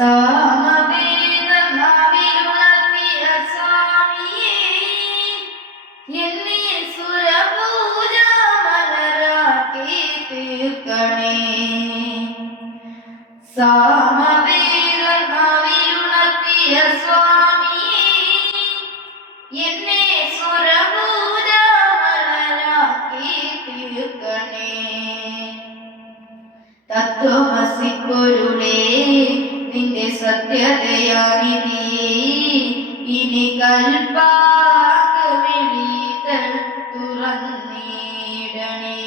സാമവേദനാവിലുണർത്തിയ സ്വാമിയേ, എന്നെ സുരപൂജ മലരാക്കി തീർക്കണേ. സാമവേദനാവിലുണർത്തിയ സ്വാമിയേ, എന്നെ സുരപൂജ മലരാക്കി തീർക്കണേ. തത്വമസി പൊരുളേ, നിന്റെ സത്യതയാനിധി, ഇനി കൽപ്പാകവിളികൾ തുറന്നിടണേ.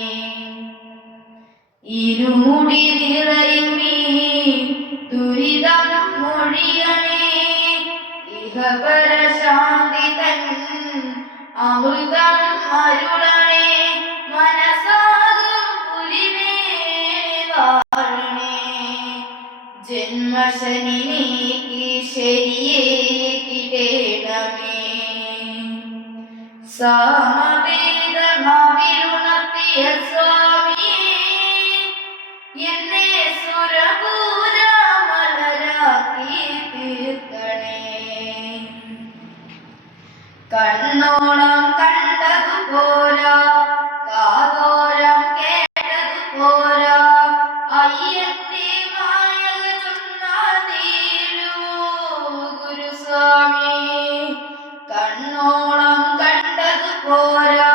ഇരുമുടി നിറയുമീ ദുരിതം മൊഴിയണേ. ഇഹപരശാന്തി തൻ അമൃതം അരുളണേ. മനസാകും പുലിമേവാഴണേ. ജന്മശനി നീക്കി ശരിയേ കിടേണമേ. സാമവേദനാവിലുണർത്തിയ സ്വാമിയേ, എന്നെ സുരപൂജ മലരാക്കി തീർക്കണേ. കണ്ണോളം കണ്ടതുപോരാ, കാതോരം കേട്ടതുപോരാ, അയ്യന്റെ മായക ചൊന്നാൽ തീരുവോ ഗുരുസ്വാമി. കണ്ണോളം കണ്ടതുപോരാ,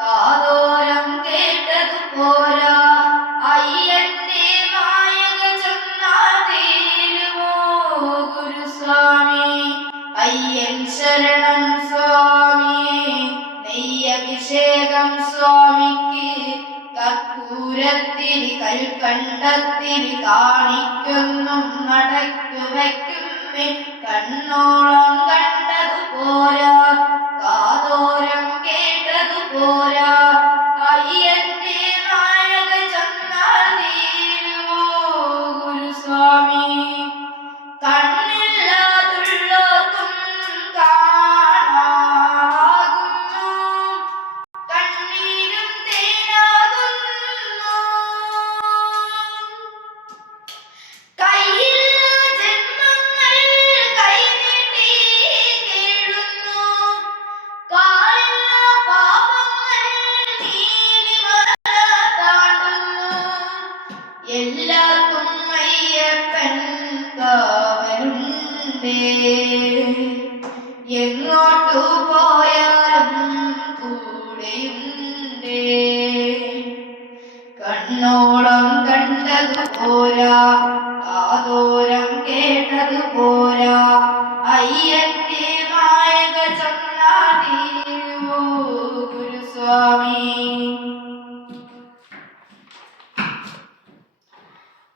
കാതോരം കേട്ടതുപോരാ, അയ്യന്റെ മായക ചൊന്നാൽ തീരുവോ ഗുരുസ്വാമി. അയ്യൻ ശരണം സ്വാമിയേ, നെയ്യഭിഷേകം സ്വാമിക്ക്. കർപ്പൂരത്തിരി കൽക്കണ്ടത്തിരി കാണിക്കൊന്നും നടക്കു വയ്ക്കുമേ. കണ്ണോളം കണ്ടതുപോരാ, കാതോരം കേട്ടതുപോരാ, അയ്യന്റെ മായക ചൊന്നാൽ തീരുവോ ഗുരുസ്വാമി. കണ്ണില്ലാതുള്ളോർക്കും കാണാകുന്നു, കണ്ണീരും തേനാകുന്നു. കയ്യില്ല ജന്മങ്ങൾ കൈനീട്ടി കേഴുന്നു, കാലില്ല പാപങ്ങൾ നീലിമല താണ്ടുന്നു. എല്ലാവർക്കും അയ്യപ്പൻ കാവലുണ്ടേ, എങ്ങോട്ടു പോയാലും കൂടെയുണ്ടേ. കണ്ണോളം കണ്ടതുപോരാ, കാതോരം കേട്ടതുപോരാ, അയ്യന്റെ മായക ചൊന്നാൽ തീരുവോ ഗുരുസ്വാമി.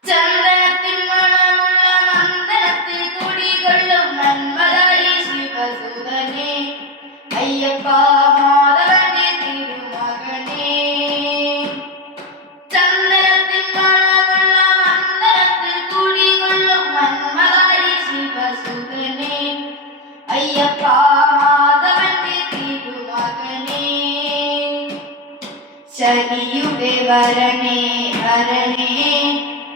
ചന്ദനത്തിൽ മണമുള്ള നന്ദനത്തിൽ കുടികൊള്ളും നന്മതായി ശിവസുതനേ, അയ്യപ്പ മാധവന്റെ തിരുമകനേ. ചന്ദനത്തിൽ മണമുള്ള നന്ദനത്തിൽ കുടികൊള്ളും നന്മതായി ശിവസുതനേ, അയ്യപ്പ മാധവന്റെ തിരുമകനേ. ശനിയുടെ വരണേ ഹരണേ,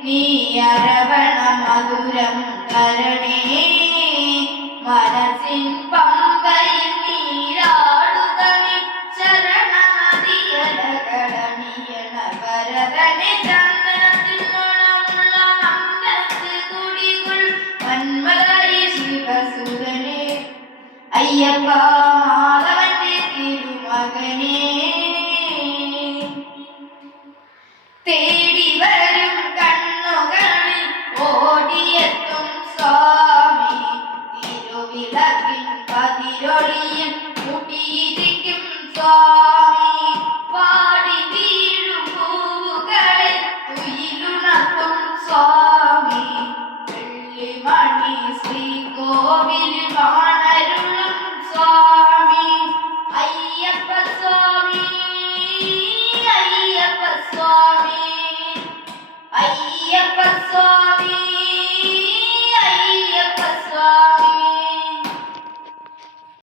നീ അരവണ മധുരം തരണേ. മനസ്സിൻ പമ്പയിൽ നീരാടുക നീ, ശരണനദിയലകടണിയണ വരദനെ. ചന്ദനത്തിൽ മണമുള്ള നന്ദനത്തിൽ കുടികൊൾ മന്മതായി ശിവസുതനേ, അയ്യപ്പ മാധവന്റെ തിരുമകനേ. തേടി വരും കണ്ണുകളിൽ ഓടിയെത്തും സ്വാമി, തിരുവിളക്കിൻ പതിരൊളിയിൽ മുട്ടിയിരിക്കും സ്വാമി. പാടി വീഴും പൂവുകളെ തുയിലുണർത്തും സ്വാമി, വെള്ളിമണി ശ്രീകോവിലിൽ വാണരുളും സ്വാമി. അയ്യപ്പ സ്വാമി, അയ്യപ്പ സ്വാമി, അയ്യപ്പ സ്വാമി.